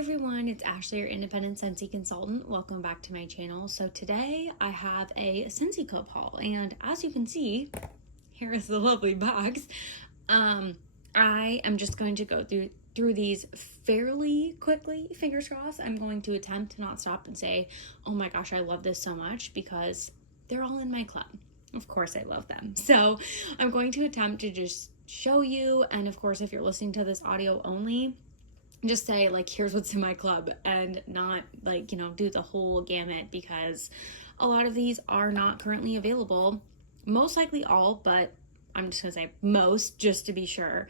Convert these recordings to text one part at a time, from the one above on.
everyone, it's Ashley, your independent Scentsy consultant. Welcome back to my channel. So today I have a Scentsy Club haul, and as you can see, here is the lovely box. I am just going to go through these fairly quickly, fingers crossed. I'm going to attempt to not stop and say, oh my gosh, I love this so much, because they're all in my club. Of course I love them. So I'm going to attempt to just show you, and of course if you're listening to this audio only, just say like, here's what's in my club, and not like, do the whole gamut, because a lot of these are not currently available. Most likely all, but I'm just gonna say most just to be sure.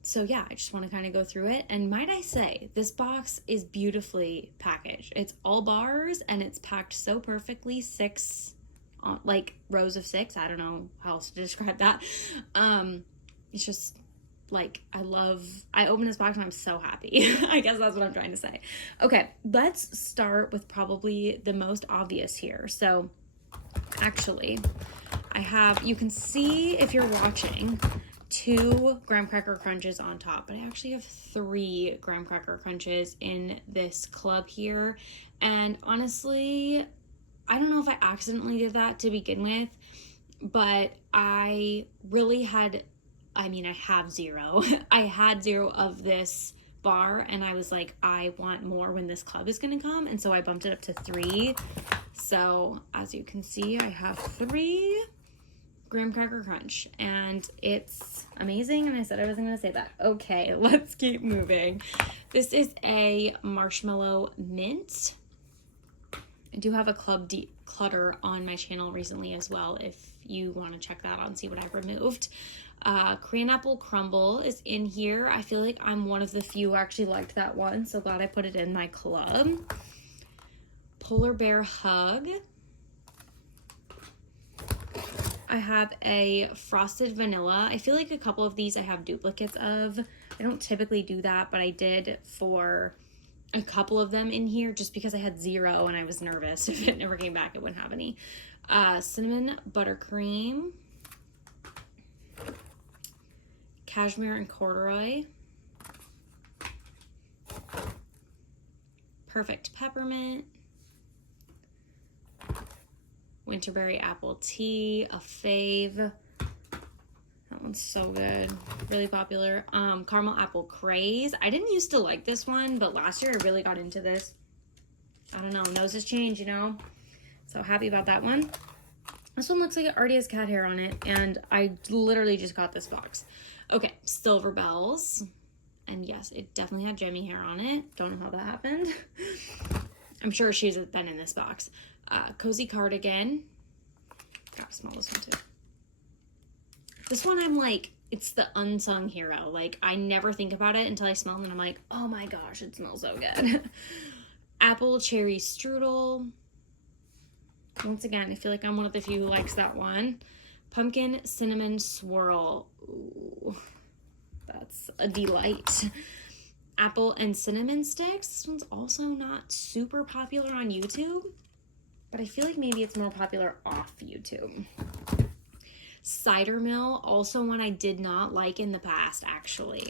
So yeah, I just want to kind of go through it. And might I say, this box is beautifully packaged. It's all bars and it's packed so perfectly, like rows of 6. I don't know how else to describe that. It's just like, I opened this box and I'm so happy. I guess that's what I'm trying to say. Okay, let's start with probably the most obvious here. So actually, you can see if you're watching, 2 graham cracker crunches on top, but I actually have 3 graham cracker crunches in this club here. And honestly, I don't know if I accidentally did that to begin with, but I have 0. I had 0 of this bar, and I was like, I want more when this club is gonna come, and so I bumped it up to 3. So as you can see, I have 3 graham cracker crunch, and it's amazing, and I said I wasn't gonna say that. Okay, let's keep moving. This is a marshmallow mint. I do have a club declutter on my channel recently as well, if you want to check that out and see what I've removed. Crayon apple crumble is in here. I feel like I'm one of the few who actually liked that one, so glad I put it in my club. Polar bear hug. I have a frosted vanilla. I feel like a couple of these I have duplicates of. I don't typically do that, but I did for a couple of them in here just because I had 0 and I was nervous if it never came back, it wouldn't have any. Cinnamon buttercream. Cashmere and corduroy. Perfect peppermint. Winterberry apple tea, a fave. That one's so good. Really popular. Caramel apple craze. I didn't used to like this one, but last year I really got into this. I don't know, noses change, So happy about that one. This one looks like it already has cat hair on it, and I literally just got this box. Okay, Silver Bells. And yes, it definitely had Jemmy hair on it. Don't know how that happened. I'm sure she's been in this box. Cozy Cardigan. Gotta smell this one too. This one I'm like, it's the unsung hero. Like, I never think about it until I smell it and I'm like, oh my gosh, it smells so good. Apple cherry strudel. Once again, I feel like I'm one of the few who likes that one. Pumpkin cinnamon swirl. Ooh, that's a delight. Apple and cinnamon sticks. This one's also not super popular on YouTube, but I feel like maybe it's more popular off YouTube. Cider Mill, also one I did not like in the past, actually.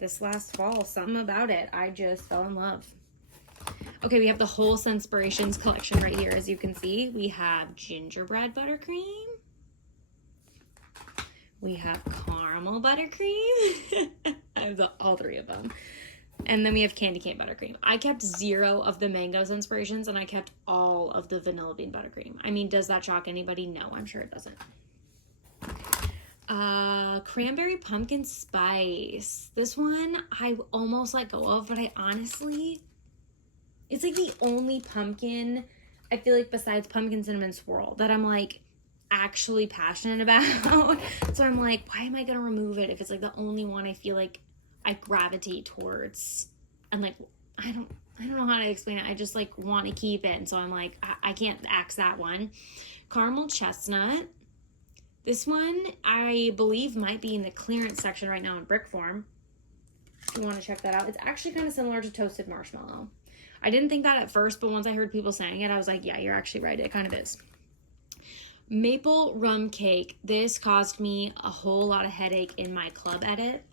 This last fall, something about it, I just fell in love. Okay, we have the whole Scentspirations collection right here. As you can see, we have gingerbread buttercream. We have caramel buttercream. I have all 3 of them. And then we have candy cane buttercream. I kept 0 of the mango Scentspirations, and I kept all of the vanilla bean buttercream. I mean, does that shock anybody? No, I'm sure it doesn't. Cranberry pumpkin spice. This one I almost let go of, but I honestly, it's like the only pumpkin, I feel like, besides pumpkin cinnamon swirl, that I'm like actually passionate about. So I'm like, why am I gonna remove it if it's like the only one I feel like I gravitate towards? And like, I don't know how to explain it. I just like want to keep it, and so I'm like, I can't axe that one. Caramel chestnut. This one I believe might be in the clearance section right now in brick form, if you want to check that out. It's actually kind of similar to toasted marshmallow. I didn't think that at first, but once I heard people saying it, I was like, yeah, you're actually right, it kind of is. Maple rum cake. This caused me a whole lot of headache in my club edit.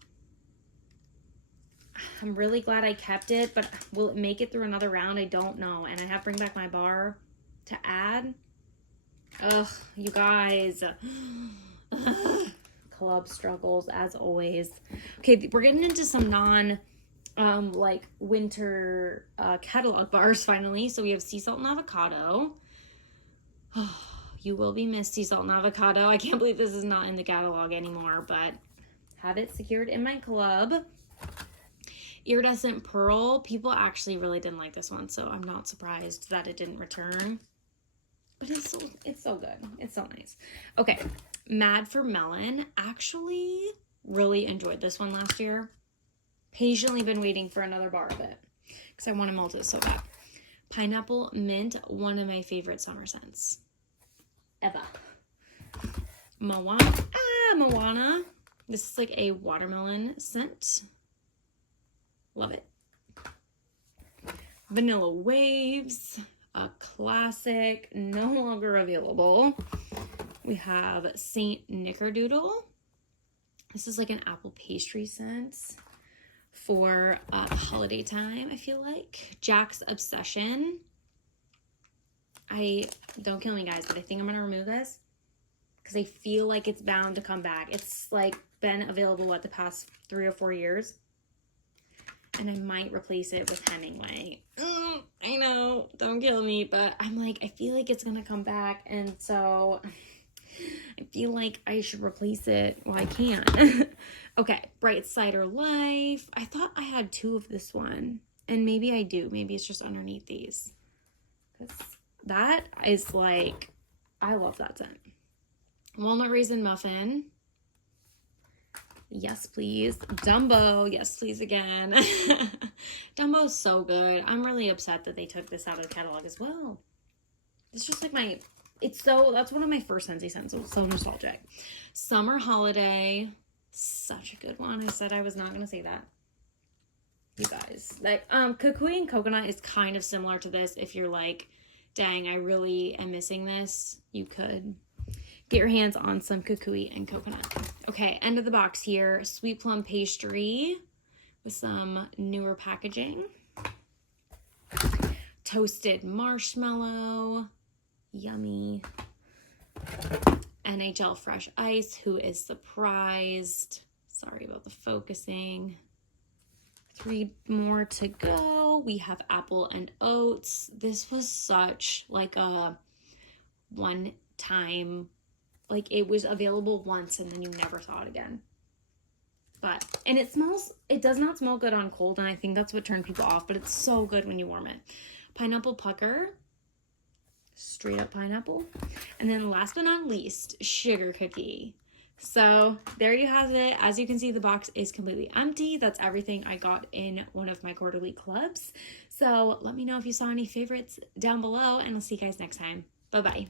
I'm really glad I kept it, but will it make it through another round? I don't know. And I have to bring back my bar to add. Ugh, you guys. Club struggles as always. Okay, we're getting into some like winter catalog bars finally. So we have sea salt and avocado. Oh, you will be missed, sea salt and avocado. I can't believe this is not in the catalog anymore, but have it secured in my club. Iridescent Pearl. People actually really didn't like this one, so I'm not surprised that it didn't return. But it's so good. It's so nice. Okay, Mad for Melon. Actually, really enjoyed this one last year. Patiently been waiting for another bar of it because I want to melt it so bad. Pineapple Mint, one of my favorite summer scents ever. Moana. This is like a watermelon scent. Love it. Vanilla Waves, a classic, no longer available. We have Saint Nickerdoodle. This is like an apple pastry scent for holiday time, I feel like. Jack's Obsession. Don't kill me, guys, but I think I'm going to remove this because I feel like it's bound to come back. It's like been available, the past 3 or 4 years? And I might replace it with Hemingway. I know, don't kill me, but I'm like, I feel like it's gonna come back, and so I feel like I should replace it. Well, I can't. Okay, Bright Cider Life. I thought I had 2 of this one, and maybe I do. Maybe it's just underneath these. Because that is like, I love that scent. Walnut Raisin Muffin. Yes, please. Dumbo. Yes, please again. Dumbo's so good. I'm really upset that they took this out of the catalog as well. It's just like that's one of my first Scentsy scents. So nostalgic. Summer Holiday. Such a good one. I said I was not going to say that. You guys. Like, Kukui and Coconut is kind of similar to this. If you're like, dang, I really am missing this, you could get your hands on some Kukui and Coconut. Okay, end of the box here. Sweet Plum Pastry with some newer packaging. Toasted Marshmallow. Yummy. NHL Fresh Ice. Who is surprised? Sorry about the focusing. 3 more to go. We have Apple and Oats. This was such like a one-time, like it was available once and then you never saw it again. And it does not smell good on cold, and I think that's what turned people off, but it's so good when you warm it. Pineapple Pucker. Straight up pineapple. And then last but not least, Sugar Cookie. So there you have it. As you can see, the box is completely empty. That's everything I got in one of my quarterly clubs. So let me know if you saw any favorites down below, and I'll see you guys next time. Bye-bye.